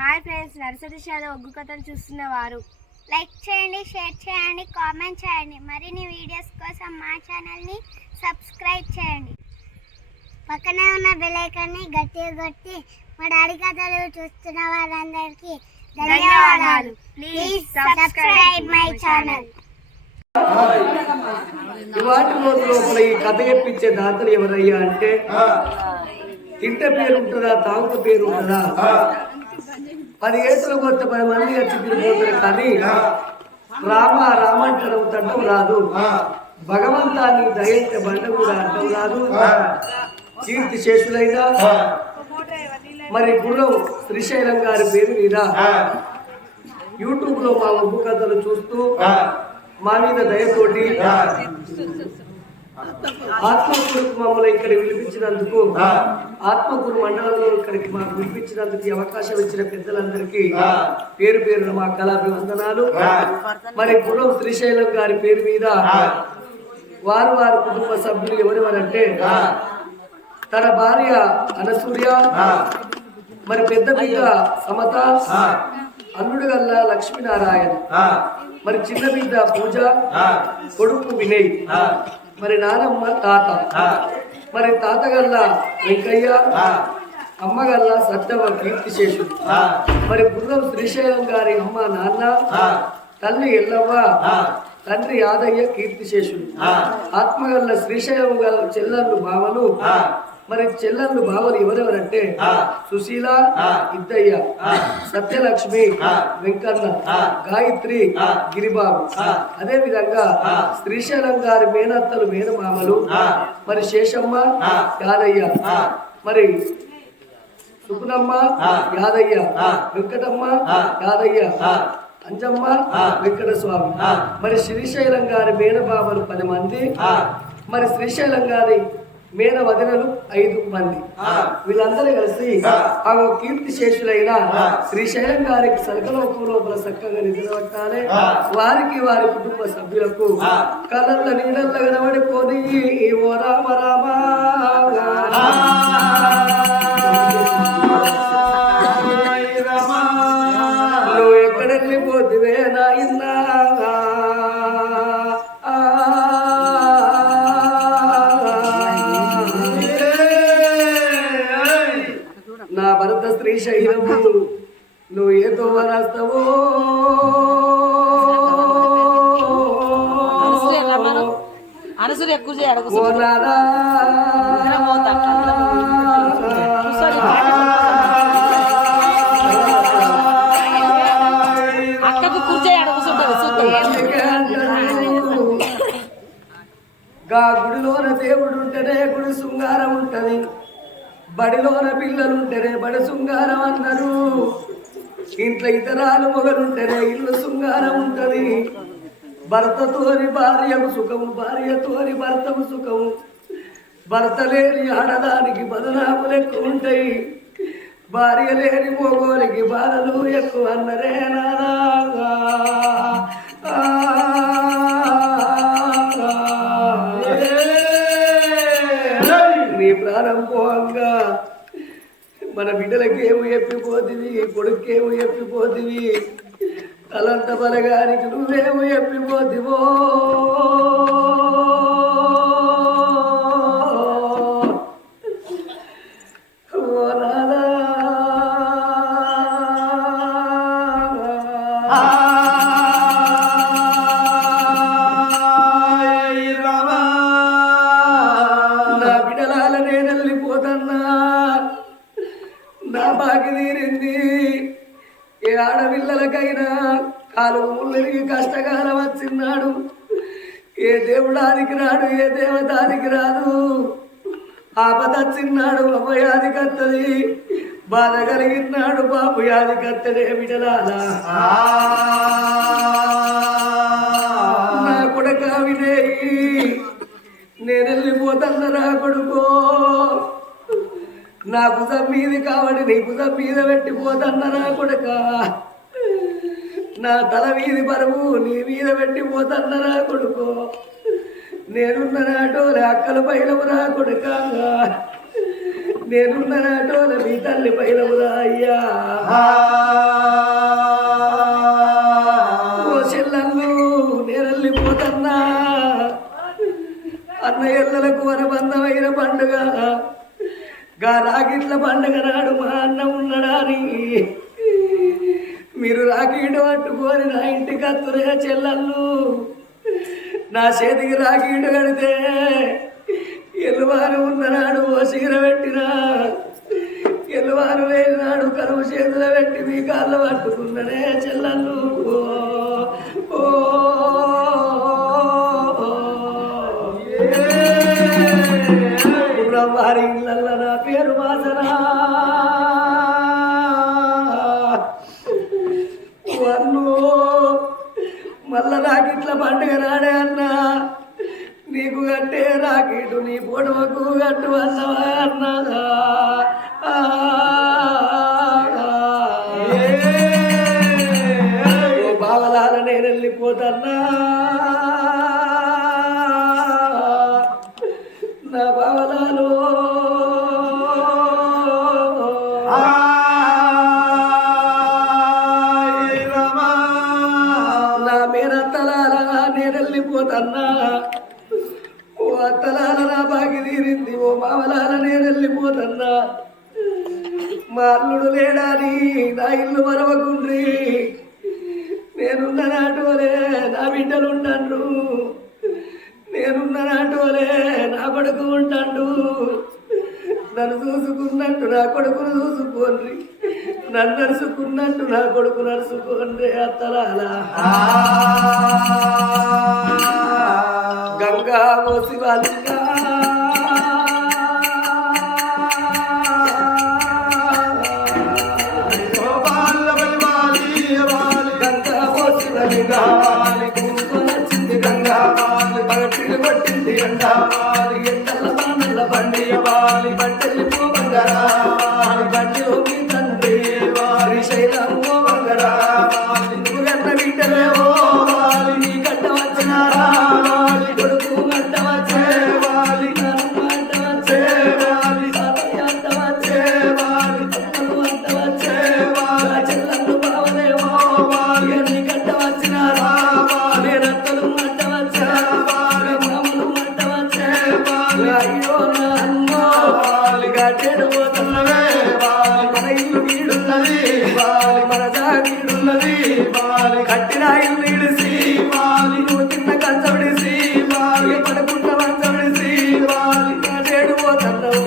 Hi friends, nursery shallow ఒగ్గు కథలు చూస్తున్నవారు like చేయండి, share చేయండి, కామెంట్ చేయండి. మరిన్ని వీడియోస్ కోసం మా ఛానల్ని సబ్స్క్రైబ్ చేయండి. పక్కనే ఉన్న బెల్ ఐకాన్ని గట్టిగా కొట్టి మా డాడీ కథలు చూస్తున్న వారందరికీ ధన్యవాదాలు. Please subscribe my channel. ఇవాటి రోజు లోపల ఈ కథ చెప్పించే దాతలు ఎవరయ్యా అంటే, తింట పేరు ఉంటుందా, తాగుత పేరు ఉంటుందా, 10 ఏళ్ళకు వచ్చే 10 మంది వచ్చి తిరిగిపోతారు కానీ రామంటడం తండం రాదు. భగవంతాన్ని దయంత బండ కూడా అర్థం రాదు. కీర్తి శేషులైనా మరి గురువు శ్రీశైలం గారి పేరు మీద యూట్యూబ్ లో మా ఒగ్గు కథలు చూస్తూ మా మీద దయతోటి ఆత్మకూరు మమ్మల్ని ఇక్కడ పిలిపించినందుకు, ఆత్మకూరు మండలంలో ఇక్కడికి మాకు పిలిపించినందుకు అవకాశం ఇచ్చిన పెద్దలందరికీ పేరు పేరున మా కళాభివందనాలు. మరి గురువు శ్రీశైలం గారి పేరు మీద వారి కుటుంబ సభ్యులు ఎవరెవరంటే, తన భార్య అనసూయ, మరి పెద్ద బిడ్డ సమత, అల్లుడు గల్ల లక్ష్మీనారాయణ, మరి చిన్న బిడ్డ పూజ, కొడుకు వినయ్, మరి నానమ్మ తాత, మరి తాతగల్ల వెంకయ్య, అమ్మగల్ల సత్తవ కీర్తిశేషుడు, మరి గుర్రం శ్రీశైలం గారి అమ్మ నాన్న, తల్లి ఎల్లవ్వ, తండ్రి యాదయ్య కీర్తిశేషుడు, ఆత్మగల్ల శ్రీశైలం గల చెల్లెళ్ళు బావలు, మరి చెల్లెళ్ళు బావలు ఎవరెవరంటే సుశీల, ఇద్దయ్య, సత్యలక్ష్మి, వెంకన్న, గాయత్రి, గిరిబాబు. అదే విధంగా శ్రీశైలం గారి మేనత్తలు మేనమామలు, మరి శేషమ్మ, యాదయ్య, మరి సుకునమ్మ, యాదయ్య, వెంకటమ్మ, యాదయ్య, అంజమ్మ, వెంకట స్వామి, మరి శ్రీశైలం గారి మేనబాబలు 10 మంది, మరి శ్రీశైలం గారి మేన వదినలు 5 మంది. వీళ్ళందరూ కలిసి ఆ కీర్తి శేషులైన శ్రీశైలం గారికి సర్గలోకం లోపల చక్కగా నిద్రపట్టాలి. వారికి వారి కుటుంబ సభ్యులకు కళ్ళ నీడల్ల కనబడిపోని ఓ రామ రామ, నువ్వు ఎక్కడెళ్ళిపోతివే నాయన్నా, నా భరత శ్రీశైలము నువ్వు ఏదో వరాస్తావో, గా గుడిలోన దేవుడు ఉంటేనే గుడి శృంగారం ఉంటది, బడిలోన పిల్లలుంటేనే బడి శృంగారం అన్నారు, ఇంట్లో ఇతరాలు మొగలుంటేనే ఇల్లు శృంగారం ఉంటది. భర్తతోని భార్యకు సుఖము, భార్యతోని భర్తకు సుఖము, భర్త లేని ఆడదానికి బదనాములు ఎక్కువ ఉంటాయి, భార్య లేని మొగోలికి బాధలు ఎక్కువ అన్నరే నాదా. నీ ప్రాణం పోంగా మన బిడ్డలకేమో ఎప్పిపోతివి, కొడుకేమో ఎప్పిపోతివి, తలంత బలగానికి నువ్వేమో ఎప్పిపోతివో. నా బిడ్డలాల నేనెళ్ళిపోతన్నా, నా బాకి తీరింది. ఏ ఆడపిల్లలకైనా కాలు ముళ్ళకి కష్టకాలం వచ్చిన్నాడు, ఏ దేవుడానికి రాడు, ఏ దేవతానికి రాదు. ఆపద వచ్చిన్నాడు అపయాది కత్తది, బాధ కలిగినాడు బాబు యాది కత్తడే. బిడలాలా నా కొడుక వినేయి, నేనెళ్ళిపోతన్నరా కొడుకో, నా భుజం మీది కాబట్టి నీ భుజం మీద పెట్టిపోతన్నరా కొడుక, నా తల మీది బరువు నీ మీద పెట్టిపోతన్నరా కొడుకో, నేనున్న నాటోలే అక్కలు పైలవురా కొడుక, నేనున్న నాటోలే మీ తల్లి పైలవురా అయ్యా. పండుగ గా రాగిట్ల పండుగ నాడు మా అన్న ఉన్నాడని మీరు రాకీడు పట్టుకొని నా ఇంటికి అత్తురే చెల్లళ్ళు నా చేతికి రాకీడు కడితే ఎల్లువారు ఉన్ననాడు ఓ చీర పెట్టినా ఎల్లువారు లేనాడు కరువు చేతులు పెట్టి మీ కాళ్ళు పట్టుకున్ననే చెల్లళ్ళు వారి ఇళ్ళల్లో నా పేరు వాసనా మళ్ళా రాకిట్ల పండుగ నాడే అన్నా నీకు కట్టే రాకిటు నీ పొడవకు కట్టు అన్నవా అన్నదా బావలాల నేను వెళ్ళిపోతన్నా నా బావలాలు వెళ్ళిపోతన్నా ఓ అత్తలాల నా బాగి తీరింది ఓ మావలాల నేను వెళ్ళిపోతన్నా మా అల్లుడు లేడాని నా ఇల్లు మరవకుండ్రి నేనున్న నాటువలే నా బిడ్డలు ఉంటాను నేనున్న నాటువలే నా కొడుకు ఉంటాడు నన్ను చూసుకున్నట్టు నా కొడుకును చూసుకోండి నన్ను నడుచుకున్నట్టు నా కొడుకు నడుచుకోండి అత్తలాల గంగా ఓ శివలింగా గంగా ఓ శివలింగా కుంకుమొచ్చింది గంగా పగటిలు కొట్టింది ఎండా ఎండల బాణల బండి వాలి బండలి పోవంగరా బండి ఓమి తండ్రి వారి శైలం పోవంగరా నువ్వు గట్ట బిడ్డలే ఓ వాలి నీ గట్ట వచ్చినారా వాలి కొడుకు గట్ట వచ్చే వాలి నన్ను గట్ట వచ్చే వాలి తాతయ్య గట్ట వచ్చే వాలి తమ్ముడు గట్ట వచ్చే వాలి చెల్లెళ్ళు బావలే ఓ వాలి నీ గట్ట వచ్చినారా వాలి రత్తలు గట్ట వచ్చే వాలి మామూలు గట్ట వచ్చే వాలి అయ్యో నన్ను వాలి గట్టెడు పోతున్నవే వాలి మన ఇల్లు వీడున్నది వాలి మన జాగీడున్నది వాలి కట్టిన ఇల్లు ఇడిసి వాలి నువ్వు తిన్న కంచబడిసి వాలి పడుకున్న మంచబడిసి వాలి గట్టెడు పోతున్నావు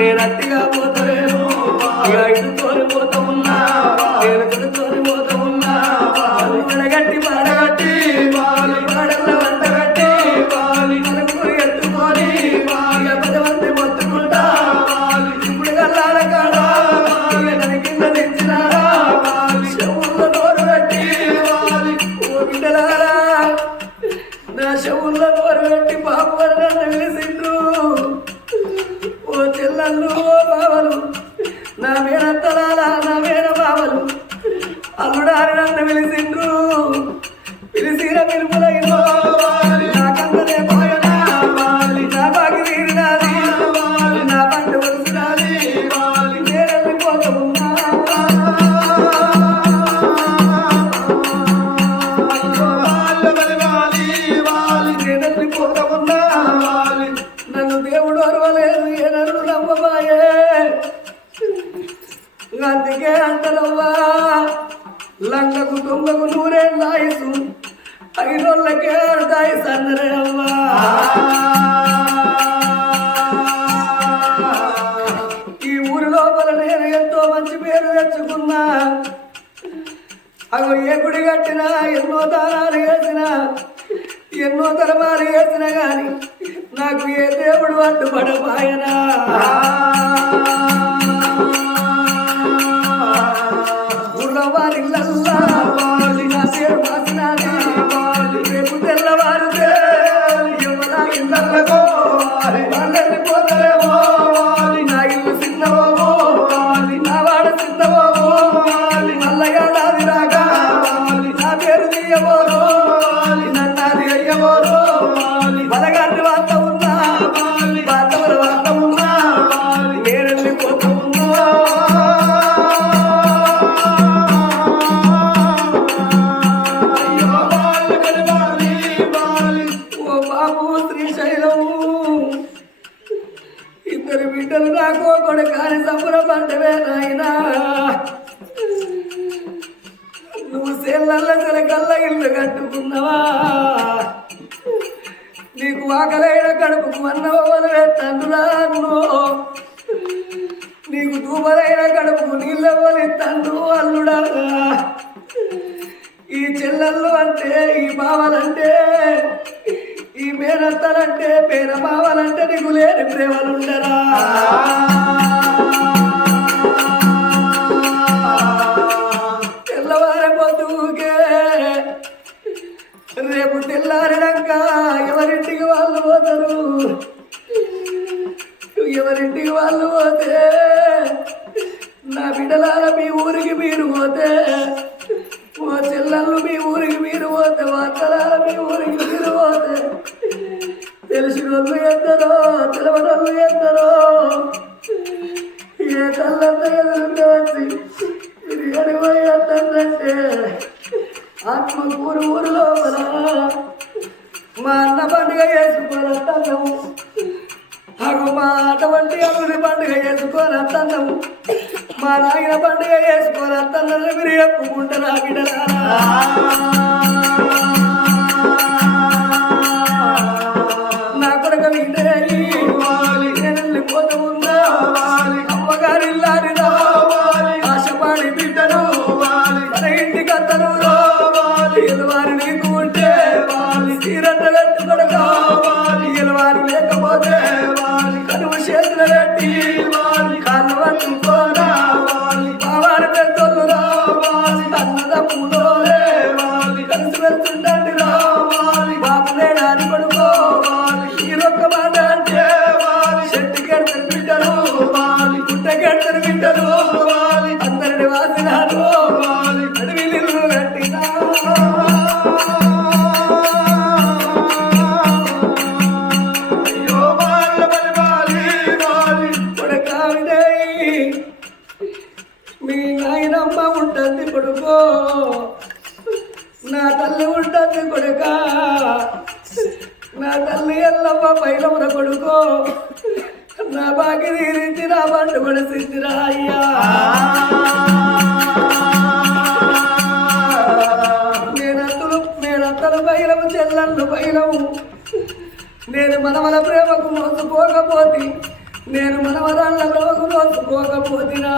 నేను అట్టిగా పోతలేను ఇటుతోని పోతా ఉన్నా నేను కొడుతోని పోతా ఉన్నా గట్టి పాడగట్టి పాడల్ల వంటగట్టి నలుగురు ఎత్తుకొని 10 మంది మొత్తుకుంటా ఇప్పుడు గల్లాల కాడా నన్ను కింద తెచ్చినారా శవుల్లో నోరు పెట్టి ఓ బిడ్డలారా నా శవుల్లో నోరు పెట్టి బాబు అని నన్ను పిలిచిండ్రు ఓ చెల్లళ్ళు ఓ బావలు నా మేనత్తలాల నా మేన బావలు అల్లుడారి నన్ను పిలిచిండ్రు పిలిచిన పిలుపులైన నా కందలే పోయనా నా బాగి తీరినాది నా పంట వలసినాది నేను వెళ్ళిపోతా ఉన్నా నేను వెళ్ళిపోతా ఉన్నా నన్ను దేవుడు అరవలేదు ఏనన్ను నమ్మబాయే అందుకే అంటనవ్వా లంగకు తుంగకు నూరేళ్ళ ఆయుసు 5 రోజులకే అర్ధాయుసు అన్నరే అవ్వా ఈ ఊరి లోపల నేను ఎంతో మంచి పేరు తెచ్చుకున్నా అవి ఏ గుడి కట్టినా ఎన్నో దానాలు వేసినా ఎన్నో దర్బారు వేసినా గాని నాకు ఏ దేవుడు అడ్డుపడపాయనా ఊళ్ళవారిల్లల్లా నా పేరు మాసినాది రేపు తెల్లవారితే ఎవరా ఇళ్ళకో వాళ్ళని పోతలేమో నా ఇల్లు చిన్నవో నా వాడ చిన్నవో మల్లయ్య నాది రాగా నా పేరు తీయబోరు నన్నది అయ్యబోరు బలగాన్ని అంటే నాయనా నువ్వు సెల్లల్ల సెలకల్ల ఇల్లు కట్టుకున్నావా నీకు ఆకలైన కడుపుకు అన్నవలవే తండ్రులాను నీకు దూబలైన కడుపుకు నీళ్ళవలి తండ్రు అల్లుడా ఈ చెల్లెళ్ళు అంటే ఈ బావలంటే ఈ మేనత్తలంటే పేర బావలంటే నీకు లేని ప్రేమలుండరా తెల్లవారిపోతుకే రేపు తెల్లారినాక ఎవరింటికి వాళ్ళు పోతారు ఎవరింటికి వాళ్ళు పోతే నా బిడ్డలాల మీ ఊరికి మీరు పోతే ఓ చెల్లెళ్ళు మీ ఊరికి మీరు పోతే మా అత్తలాల మీ ఊరికి మీరు పోతే తెలిసిన వాళ్ళు ఎందరో తెలవనోళ్ళు ఎందరో ఏ కళ్ళంతా ఎదురుగా వచ్చి ఇది అడిగిపోయి అంటే ఆత్మ ఊరు లోపల మా అన్న పండుగ చేసుకోనత్తన్నాము అగు మా అటువంటి అల్లుడి పండుగ చేసుకోనత్తన్నాము మా నాయన పండుగ చేసుకోనత్తన్నది మీరు చెప్పుకుంటారా బిడ్డలారా నా కొడుక వింటేయి నేను వెళ్ళిపోతూ ఉన్నా అమ్మగారిల్లారి ఆశపాడి బిడ్డను మన ఇంటికి అత్తను ఎలవారు నీకు ఉంటే తీరన్న కట్టుకొని కావాలి ఎలవారు లేకపోతే కనువు చేతులు పెట్టి కన్ను పట్టుకోరా బావారి పెద్దోళ్ళు రావాలి అన్నదమ్ములో లేవాలి కలిసి వెళ్తుండండి రావాలి బాబు లేడాని పడుకోవాలి ఈరొక్క మాట అంటే చెట్టు కెడతని బిడ్డలు గుట్ట కెడతని బిడ్డలు అందరిని వాసినారు అడవి నిల్లు కట్టినా మీ నాయనమ్మ ఉంటుంది కొడుకో నా తల్లి ఉంటుంది కొడుక నా తల్లి ఎల్లమ్మ పైలమున కొడుకో నా బాకి తీరించి నా బండు కొడిసిందిరా అయ్యా నేనంతలు పైలము చెల్లెళ్ళు పైలము నేను మనవల ప్రేమకు మోసపోకపోతే నేను మనవరాళ్ళ ప్రేమకు మోసపోకపోతినా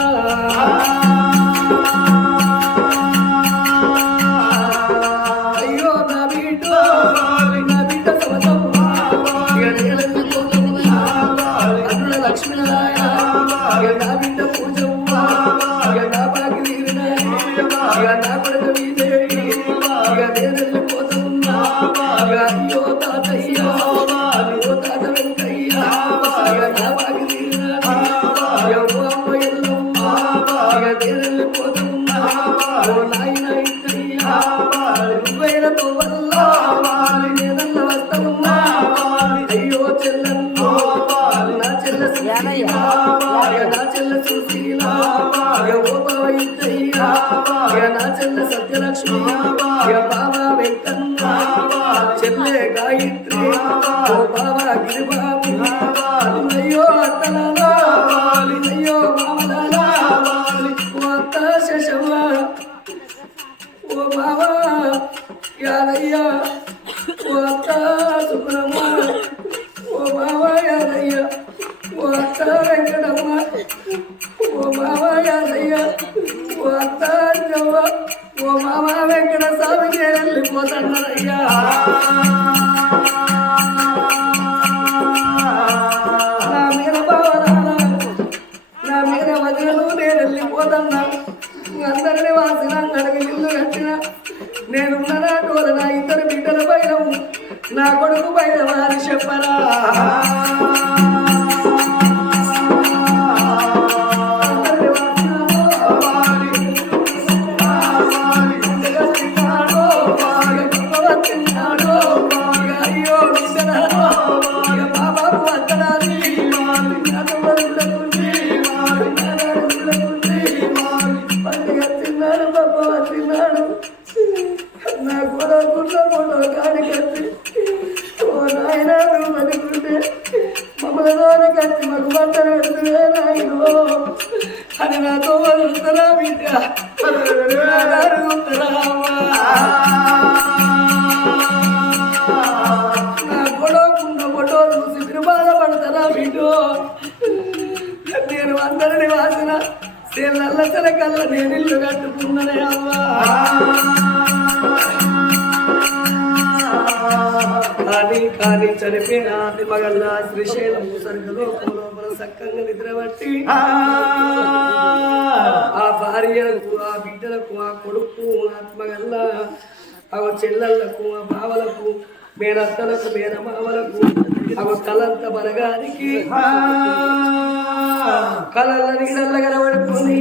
అయ్యో నా బిడ్డ సమతము అన్నుల లక్ష్మీనారాయణ నా బిడ్డ పూజము నా బాకి తీరిన నా కొడుక విజయ్ నేను వెళ్ళిపోతున్నా అయ్యో తాతయ్య ఓ తాత వెంకయ్య నా బాకి తీరిన అమ్మ ఎల్లమ్మ నేను వెళ్ళిపోతున్నా ఓ నాయన ఇంకయ్య నువ్వైనతో వల్ల నేనన్న వస్తావున్నా అయ్యో చెల్లెల్లో నా చెల్ల నా చెల్ల సుశీల ఓ బావ ఇంకయ్య నా చెల్ల సత్యలక్ష్మి బాబా వెంకన్న చెల్లె గాయత్రి ఓ బాబా గిరిబాబు అయ్యో అత్తలాలా అయ్యో మామలాలా ఓ అత్త శశవ్వ ఓ బాబా యాదయ్య ఓ అత్త సుబ్రహ్మ ఓ బాబా యాదయ్య ఓ అత్త వెంకటమ్మ ఓ బాబా యాదయ్య ఓ అత్త జవ్వ ఓ బాబా వెంకట స్వామి నేను వెళ్ళిపోతానయ్యా నా మీద బావరాలా నా మీద వదిలను నేను వెళ్ళిపోతున్నా అందరిని వాసిన నడికి ఇల్లు కట్టిన నేనున్న టోల నా ఇద్దరు బిడ్డల పైన నా కొడుకు పైన వారి చెప్పరా నా కొడుకున్న కాడికి ఓ నాయన నువ్వు అనుకుంటే మా అని నాతో వదులుతారా బిడ్డ అడుగుతారా నా గొడవకున్న గొడవలు చూసి బాధపడతారా బిడ్డో నేను అందరిని వాసిన సేనల్ల కల్ల నేను ఇల్లు కట్టుకున్ననే అమ్మా కానీ చనిపోయిన మగల్ల శ్రీశైలం సరుకులో లోపల సక్కంగా నిద్రబట్టి ఆ భార్యలకు ఆ బిడ్డలకు ఆ కొడుకు ఆత్మగల్ల ఆ చెల్లెళ్లకు ఆ బావలకు మేనత్తలకు మేనమావలకు అవి కలంత బలగానికి కళల నీడల్ల కనబడుతుంది